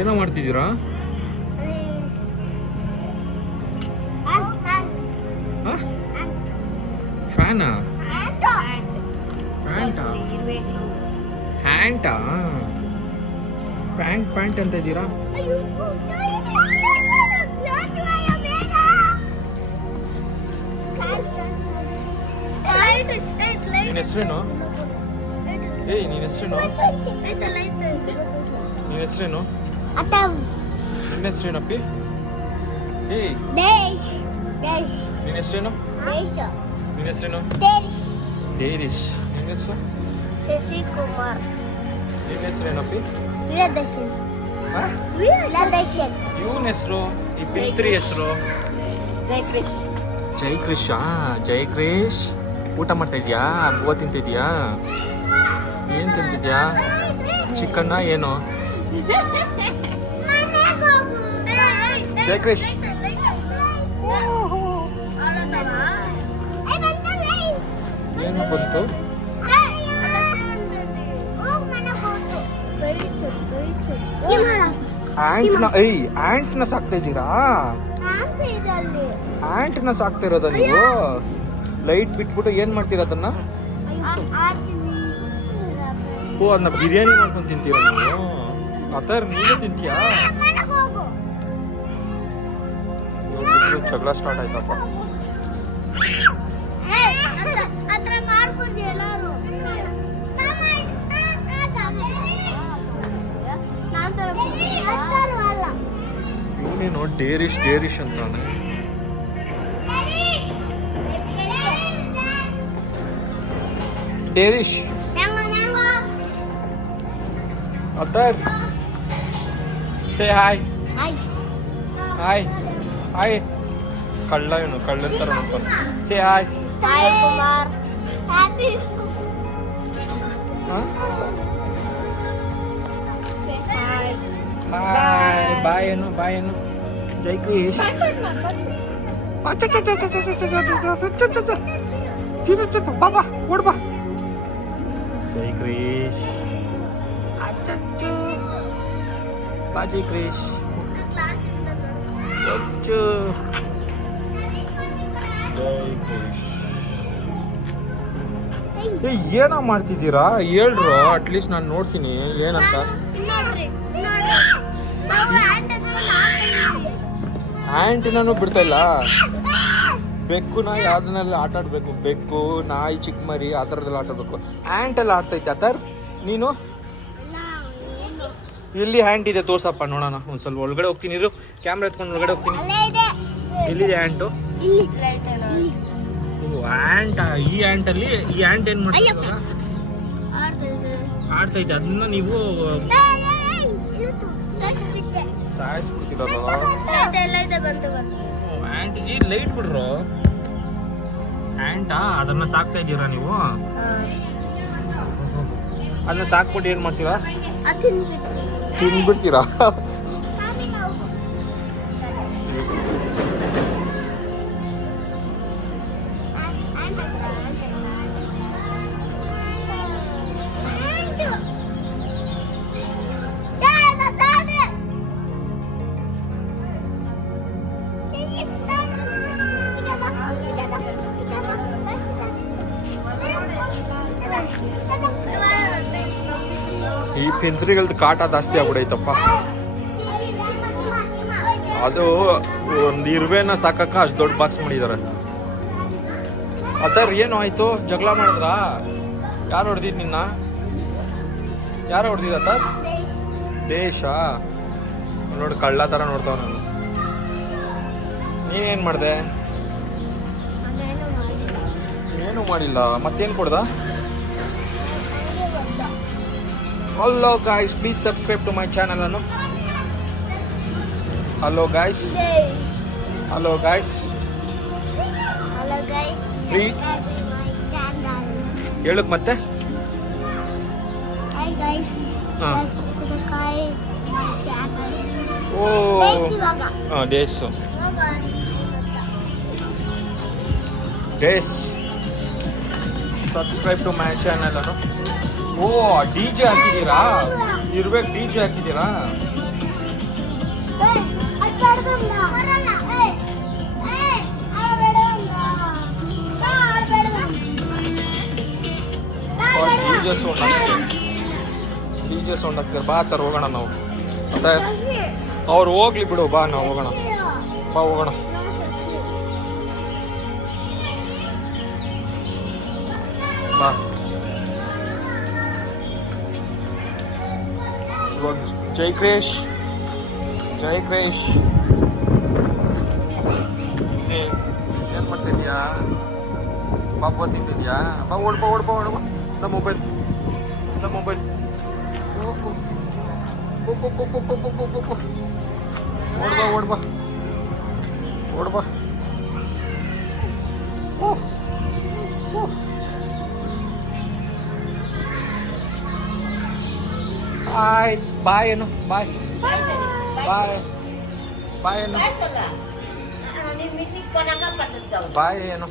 ಏನೋ ಮಾಡ್ತಿದ್ದೀರಾ? ಫ್ಯಾನಾ? ಪ್ಯಾಂಟಾ? ಹ್ಯಾಂಟಾ? ಪ್ಯಾಂಟ್ ಅಂತ ಇದ್ದೀರಾ? ನಿನ್ನ ಹೆಸರೇನು? ಏಯ್ ನಿನ್ನ ಹೆಸರೇನು? ನಿನ್ನ ಹೆಸರೇನು? ನಿನ್ನ ಹೆಸರೇನಪ್ಪಿ? ಏಯ್ ನಿನ್ನ ಹೆಸರೇನು? ನಿನ್ನ ಹೆಸರೇನು? ಡೇರಿಶ್. ನಿನ್ನ ಹೆಸರು? ಶಶಿಕುಮಾರ್. ನಿನ್ನ ಹೆಸರೇನಪ್ಪಿ? ಇವನ ಹೆಸರು? ಈ ಪಿಂತ್ರಿ ಹೆಸರು? ಜಯಕೃಷ್. ಜಯಕೃಷ್. ಜಯಕೃಷ್ ಊಟ ಮಾಡ್ತಾ ಇದ್ಯಾ? ಹೂವು ತಿಂತಿದ್ಯಾ? ಏನು ತಿಂತಿದ್ಯಾ? ಚಿಕನ್ನ ಏನು? ಜಯಕೃಷ್ ಏನು ಬಂತು? ಆಂಟ್ನ ಸಾಕ್ತಾ ಇದ್ದೀರಾ? ಆಂಟ್ನ ಸಾಕ್ತಾ ಇರೋದ ನೀವು? ಲೈಟ್ ಬಿಟ್ಬಿಟ್ಟು ಏನ್ ಮಾಡ್ತೀರಾ ಅದನ್ನ? ಓ ಅದನ್ನ ಬಿರಿಯಾನಿ ಮಾಡ್ಕೊಂಡು ತಿಂತೀರಾ ನೀವು? ಆತರ ನೀವೇ ತಿಂತೀಯಾ? ಜಗಳ ಸ್ಟಾರ್ಟ್ ಆಯ್ತಪ್ಪ. ಇವನೇನು ಡೇರಿಶ್ ಅಂತಾನೆ. ಡೇರಿಶ್ ಅತರ್ ಸೇ ಹಾಯ್. Hi hi. ಕಳ್ಳ ಇವನು, ಕಳ್ಳನ್ ತರ ನೋಡ್ಕೊಂಡು. Say hi. ಕುಮಾರ್. ಬಾಯ್ ಏನು? ಬಾಯ್ ಏನು? ಜೈಕೃಷ್ ಬಾಬಾ ಓಡ್ಬಾ. ಜೈಕೃಷ್ ಬಾ. ಜೈಕೃಷ್ ಏನೋ ಮಾಡ್ತಿದ್ದೀರಾ? ಹೇಳ್ರು, ಅಟ್ಲೀಸ್ಟ್ ನಾನು ನೋಡ್ತೀನಿ ಏನಂತ. ಆಂಟಿನೂ ಬಿಡ್ತಾ ಇಲ್ಲ. ಬೆಕ್ಕು ನಾಯಿ ಅದನ್ನೆಲ್ಲ ಆಟ ಆಡ್ಬೇಕು. ಬೆಕ್ಕು ನಾಯಿ ಚಿಕ್ಕ ಮರಿ ಆ ಥರದ್ದೆಲ್ಲ ಆಟ ಆಡ್ಬೇಕು. ಆ್ಯಂಟ್ ಎಲ್ಲ ಆಡ್ತೈತೆ ಆತರ್. ನೀನು ಎಲ್ಲಿ ಹ್ಯಾಂಟ್ ಇದೆ ತೋರ್ಸಪ್ಪ ನೋಡೋಣ. ಒಂದು ಸ್ವಲ್ಪ ಒಳಗಡೆ ಹೋಗ್ತೀನಿ ಇರು, ಕ್ಯಾಮ್ರಾ ಎತ್ಕೊಂಡು ಒಳಗಡೆ ಹೋಗ್ತೀನಿ. ಎಲ್ಲಿದೆ ಆ್ಯಂಟು? ಆ್ಯಂಟಾ? ಈ ಆ್ಯಂಟಲ್ಲಿ ಈ ಆ್ಯಂಟ್ ಏನು ಮಾಡ್ತಿದ್ದ? ಆಡ್ತೈತೆ. ಅದನ್ನ ನೀವು ಸಾಯಿಸ್ಬಿಡ್ತೀರಲ್ಲ. ಆ್ಯಂಟಿಗೆ ಲೈಟ್ ಬಿಡ್ರು. ಆ್ಯಂಟಾ? ಅದನ್ನ ಸಾಕ್ತಾ ಇದ್ದೀರಾ ನೀವು? ಅದನ್ನ ಸಾಕ್ಬಿಟ್ಟು ಏನು ಮಾಡ್ತೀರಾ? ತಿನ್ಬಿಡ್ತೀರಾ? ಈ ಪಿಂತ್ರಿಗಳ್ದು ಕಾಟ ಜಾಸ್ತಿ ಆಗ್ಬಿಡೈತಪ್ಪ. ಅದು ಒಂದು ಇರುವೆನ ಸಾಕಕ್ಕ ಅಷ್ಟು ದೊಡ್ಡ ಬಾಕ್ಸ್ ಮಾಡಿದ್ದಾರೆ. ಅದರ ಏನು ಆಯ್ತು? ಜಗಳ ಮಾಡಿದ್ರ? ಯಾರು ಹೊಡೆದಿದ್ ನಿನ್ನ? ಯಾರು ಹೊಡೆದಿದ್ದ ಅತರ್? ದೇಶ ನೋಡಿ, ಕಳ್ಳ ಥರ ನೋಡ್ತಾವ. ನಾನು ನೀನೇನು ಮಾಡಿದೆ? ಏನು ಮಾಡಿಲ್ಲ. ಮತ್ತೇನು ಕೊಡ್ದ? Hello guys, please subscribe to my channel. Hello guys. Hello guys. Hello guys. Please subscribe to my channel. ಹೇಳಕ್ ಮತ್ತೆ. Hi guys. ಹಾ. subscribe my channel. ಓ ಡೇಸ್ ಡೇಸ್ ಸಬ್ಸ್ಕ್ರೈಬ್ ಟು ಮೈ ಚಾನಲ್ ಅನ್ನು. ಓ ಡಿ ಜೆ ಹಾಕಿದ್ದೀರಾ? ಇರ್ಬೇಕು, ಡಿ ಜೆ ಹಾಕಿದ್ದೀರಾ? ಡಿಜೆ ಸೌಂಡ್ ಆಗ್ತಾರೆ. ಬಾ ತರ ಹೋಗೋಣ ನಾವು. ಮತ್ತೆ ಅವ್ರು ಹೋಗ್ಲಿ ಬಿಡು, ಬಾ ನಾವು ಹೋಗೋಣ. ಬಾ ಹೋಗೋಣ. ಬಾ ಇವಾಗ ಜೈ ಕ್ರೇಶ್ ಏನ್ ಮಾಡ್ತಿದ್ಯಾ? ಬಾಬು ತಿಂತಿದ್ಯಾ? ಬಾ ಓಡ್ಬಾ ದ ಮೊಬೈಲ್ ಓಡ್ಬಾ ಬಾಯ್ ಬಾಯ್ ಏನು ಬಾಯ್ ಏನು ಬಾಯ್ ಏನು